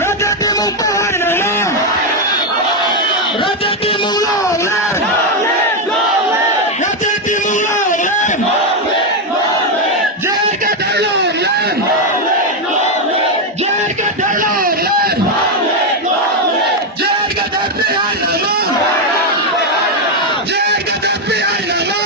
Raja Timur tahanan! Raja Timur longlan! Raja Timur longlan! Jaga longlan! Jaga longlan! Jaga tapi ay nama! Jaga tapi ay nama!